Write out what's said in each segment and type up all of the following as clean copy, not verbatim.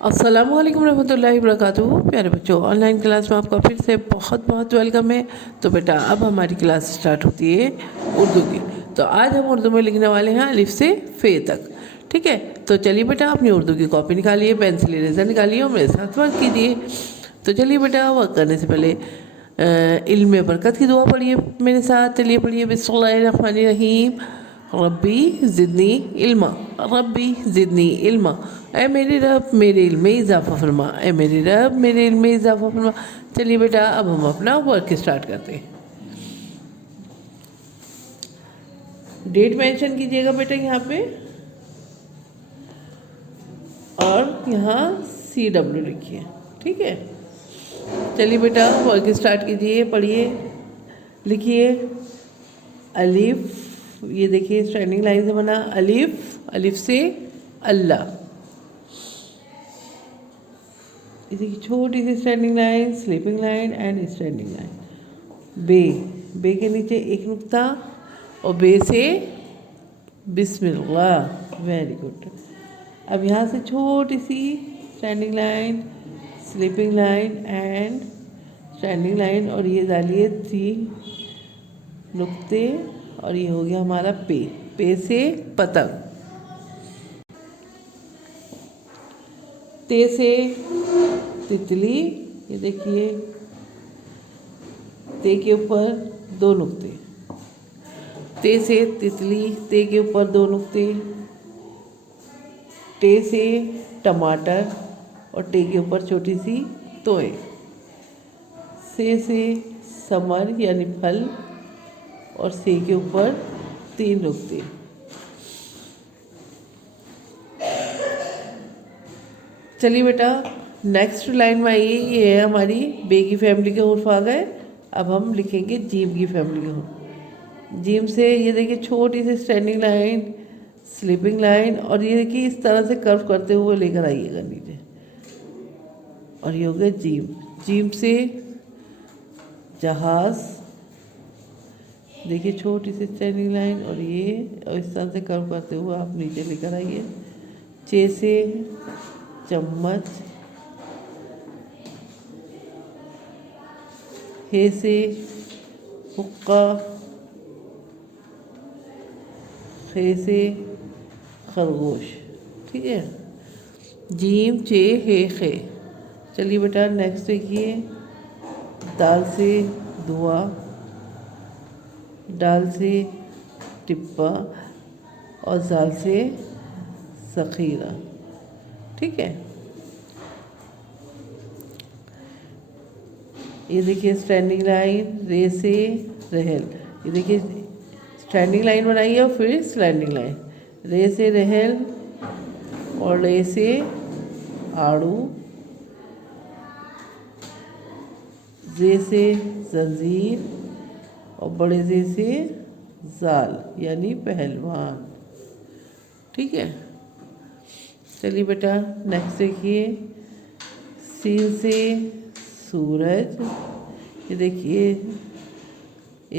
अस्सलामु अलैकुम रहमतुल्लाहि वबरकातुहू। प्यारे बच्चों, ऑनलाइन क्लास में आपका फिर से बहुत बहुत वेलकम है। तो बेटा अब हमारी क्लास स्टार्ट होती है उर्दू की। तो आज हम उर्दू में लिखने वाले हैं अलिफ से फ़े तक। ठीक है, तो चलिए बेटा अपनी उर्दू की कॉपी निकालिए, पेंसिल इरेज़र निकालिए और मेरे साथ वर्क कीजिए। तो चलिए बेटा वर्क करने से पहले इल्म बरकत की दुआ पढ़िए मेरे साथ। चलिए पढ़िए, बिस्मिल्लाहिर्रहमानिर्रहीम। रब्बी ज़िदनी इल्मा, रब्बी ज़िदनी इल्मा। ऐ मेरे रब मेरे इल्म में इजाफ़ा फरमा, ऐ मेरे रब मेरे इल्म में इजाफ़ा फरमा। चलिए बेटा अब हम अपना वर्क स्टार्ट करते हैं। डेट मेंशन कीजिएगा बेटा यहाँ पे, और यहाँ CW लिखिए। ठीक है, चलिए बेटा वर्क स्टार्ट कीजिए, पढ़िए, लिखिए। अलिफ, ये देखिए स्टैंडिंग लाइन से बना अलिफ, अलिफ से अल्लाह। ये देखिए छोटी सी standing line, sleeping line and standing line. बे, बे के नीचे एक नुक्ता और बे से बिस्मिल्लाह। Very good. अब यहाँ से छोटी सी standing line, sleeping line and standing line, और ये डालिए 3 नुक्ते, और ये हो गया हमारा पे। पे से पतंग। ते से तितली, ये देखिए ते के ऊपर 2 नुक्ते। ते से तितली, ते के ऊपर 2 नुक्ते। टे से टमाटर और टे के ऊपर छोटी सी तोय। से समर यानी फल, और से के ऊपर 3 नुक्ते। चलिए बेटा नेक्स्ट लाइन में आइए। ये है हमारी बे की फैमिली के हुर्फ आ गए। अब हम लिखेंगे जीम की फैमिली के हुर्फ। जीम से ये देखिए छोटी सी स्टैंडिंग लाइन, स्लीपिंग लाइन, और ये देखिए इस तरह से कर्व करते हुए लेकर आइएगा नीचे, और ये हो गया जीम। जीम से जहाज़, देखिए छोटी सी स्टैंडिंग लाइन, और ये और इस तरह से कर्व करते हुए आप नीचे लेकर आइए। चे से चम्मच, हे से हुक्का, खे से खरगोश। ठीक है, जीम चे हे खे। चलिए बेटा नेक्स्ट देखिए। दाल से धुआं, डाल से टिप्पा, और जाल से ज़ख़ीरा। ठीक है, ये देखिए स्टैंडिंग लाइन, रे से रहल। ये देखिए स्टैंडिंग लाइन बनाइए और फिर स्लैंडिंग लाइन। रे से रहल और रे से आड़ू, जे से जंजीर, और बड़े जे से जाल यानी पहलवान। ठीक है, चलिए बेटा नेक्स्ट देखिए। सीन से सूरज, ये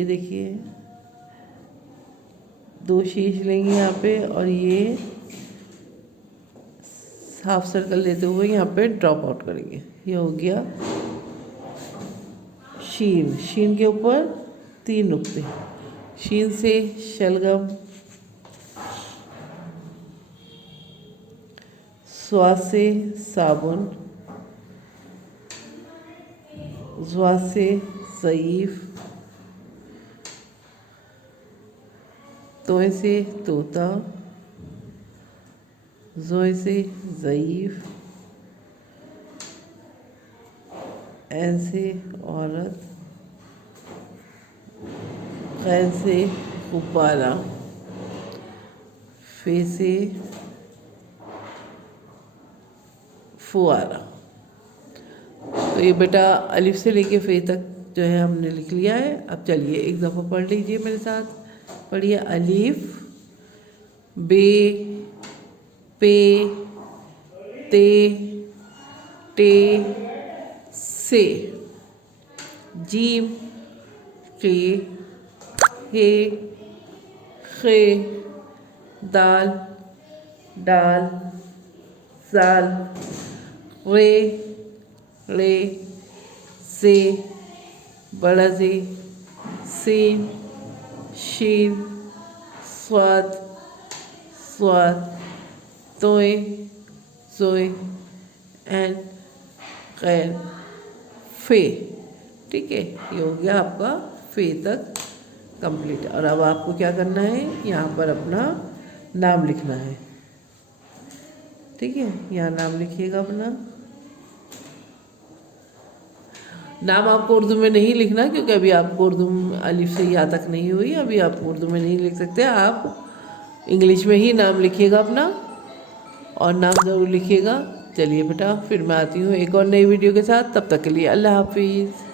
देखिए 2 शीश लेंगे यहाँ पे, और ये हाफ सर्कल लेते हुए यहाँ पे ड्रॉप आउट करेंगे। ये हो गया शीन। शीन के ऊपर 3 नुक्ते। शीन से शलगम, स्वा से साबुन, ज़्वा से ज़ईफ़, तोय से तोता, ज़ोय से ज़ईफ़, ऐन से औरत, ख़ैन से गुब्बारा, फे से फुआरा। तो ये बेटा अलिफ से लेके फ़े तक जो है हमने लिख लिया है। अब चलिए एक दफ़ा पढ़ लीजिए मेरे साथ। पढ़िए अलिफ, बे, पे, ते, टे, से, जीम, के, हे, खे, दाल, डाल, जाल, रे, रे, से, बड़ा जे, सीन, शीन, स्वाद, स्वाद, तोए, जोए एंड खैर, फे। ठीक है, ये हो गया आपका फे तक कंप्लीट। और अब आपको क्या करना है, यहाँ पर अपना नाम लिखना है। ठीक है, यहाँ नाम लिखिएगा अपना। नाम आपको उर्दू में नहीं लिखना, क्योंकि अभी आपको उर्दू अलिफ से या तक नहीं हुई, अभी आप उर्दू में नहीं लिख सकते। आप इंग्लिश में ही नाम लिखिएगा अपना, और नाम ज़रूर लिखिएगा। चलिए बेटा, फिर मैं आती हूँ एक और नई वीडियो के साथ। तब तक के लिए अल्लाह हाफिज़।